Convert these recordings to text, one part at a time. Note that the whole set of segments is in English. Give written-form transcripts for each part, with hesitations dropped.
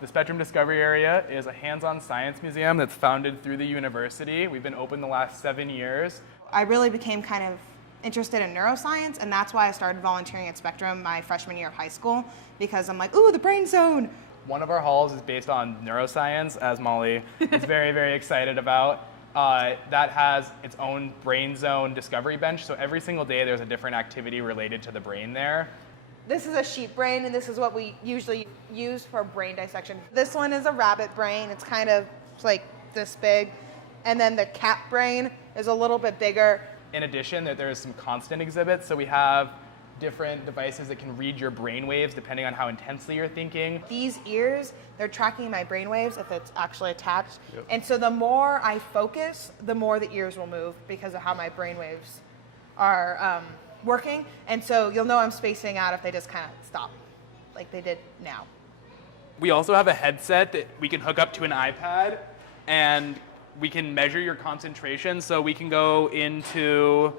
The spectrUM Discovery Area is a hands-on science museum that's founded through the university. We've been open the last 7 years. I really became kind of interested in neuroscience, and that's why I started volunteering at spectrUM my freshman year of high school, because I'm like, ooh, the brain zone. One of our halls is based on neuroscience, as Molly is very, very excited about. That has its own brain zone discovery bench, so every single day there's a different activity related to the brain there. This is a sheep brain, and this is what we usually use for brain dissection. This one is a rabbit brain. It's kind of like this big. And then the cat brain is a little bit bigger. In addition, there's some constant exhibits, so we have different devices that can read your brain waves depending on how intensely you're thinking. These ears, they're tracking my brain waves if it's actually attached. Yep. And so the more I focus, the more the ears will move because of how my brain waves are working. And so you'll know I'm spacing out if they just kind of stop, like they did now. We also have a headset that we can hook up to an iPad, and we can measure your concentration, so we can go into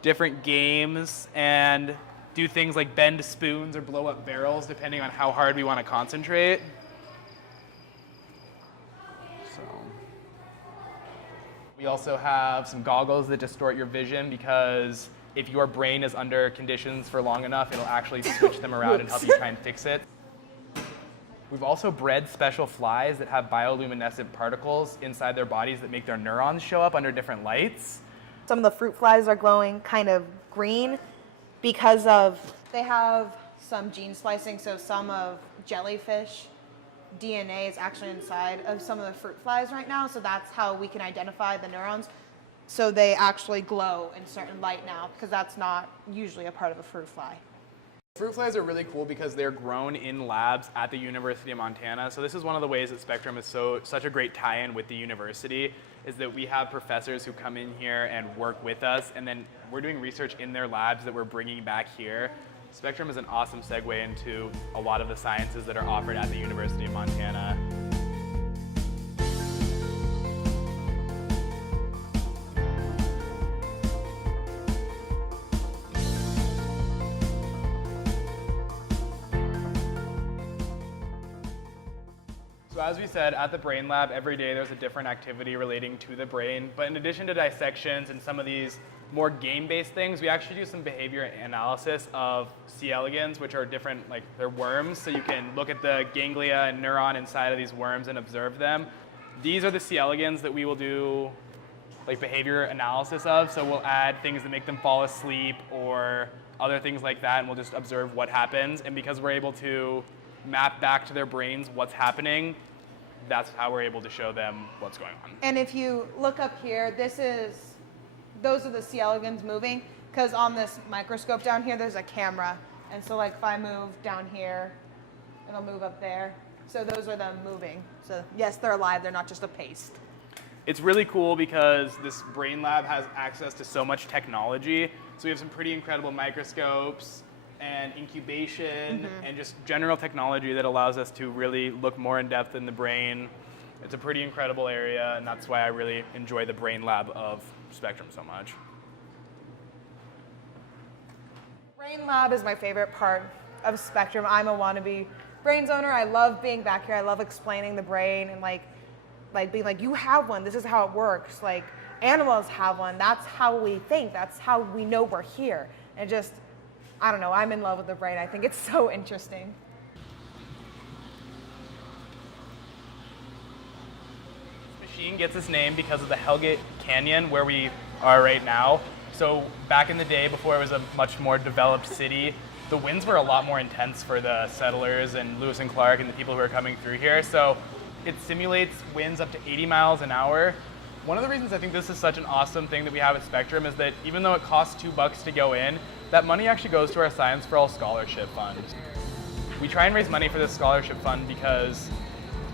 different games and do things like bend spoons or blow up barrels depending on how hard we want to concentrate. So we also have some goggles that distort your vision, because if your brain is under conditions for long enough, it'll actually switch them around and help you try and fix it. We've also bred special flies that have bioluminescent particles inside their bodies that make their neurons show up under different lights. Some of the fruit flies are glowing kind of green because they have some gene splicing, so some of jellyfish DNA is actually inside of some of the fruit flies right now, so that's how we can identify the neurons. So they actually glow in certain light now, because that's not usually a part of a fruit fly. Fruit flies are really cool because they're grown in labs at the University of Montana. So this is one of the ways that spectrUM is such a great tie-in with the university, is that we have professors who come in here and work with us, and then we're doing research in their labs that we're bringing back here. spectrUM is an awesome segue into a lot of the sciences that are offered at the University of Montana. So as we said, at the Brain Lab, every day there's a different activity relating to the brain. But in addition to dissections and some of these more game-based things, we actually do some behavior analysis of C. elegans, which are different, like they're worms. So you can look at the ganglia and neuron inside of these worms and observe them. These are the C. elegans that we will do like behavior analysis of. So we'll add things that make them fall asleep or other things like that, and we'll just observe what happens. And because we're able to map back to their brains what's happening, that's how we're able to show them what's going on. And if you look up here, those are the C. elegans moving, because on this microscope down here, there's a camera. And so like if I move down here, it'll move up there. So those are them moving. So yes, they're alive, they're not just a paste. It's really cool because this Brain Lab has access to so much technology. So we have some pretty incredible microscopes and incubation and just general technology that allows us to really look more in depth in the brain. It's a pretty incredible area, and that's why I really enjoy the Brain Lab of spectrUM so much. Brain Lab is my favorite part of spectrUM. I'm a wannabe brains owner. I love being back here. I love explaining the brain and like being like, you have one, this is how it works. Like animals have one, that's how we think, that's how we know we're here. And just, I don't know, I'm in love with the brain. I think it's so interesting. This machine gets its name because of the Hellgate Canyon where we are right now. So back in the day, before it was a much more developed city, the winds were a lot more intense for the settlers and Lewis and Clark and the people who are coming through here. So it simulates winds up to 80 miles an hour. One of the reasons I think this is such an awesome thing that we have at spectrUM is that even though it costs $2 to go in, that money actually goes to our Science for All Scholarship Fund. We try and raise money for this scholarship fund because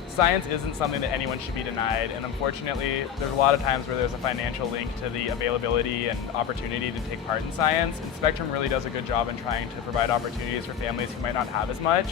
science isn't something that anyone should be denied, and unfortunately there's a lot of times where there's a financial link to the availability and opportunity to take part in science, and spectrUM really does a good job in trying to provide opportunities for families who might not have as much.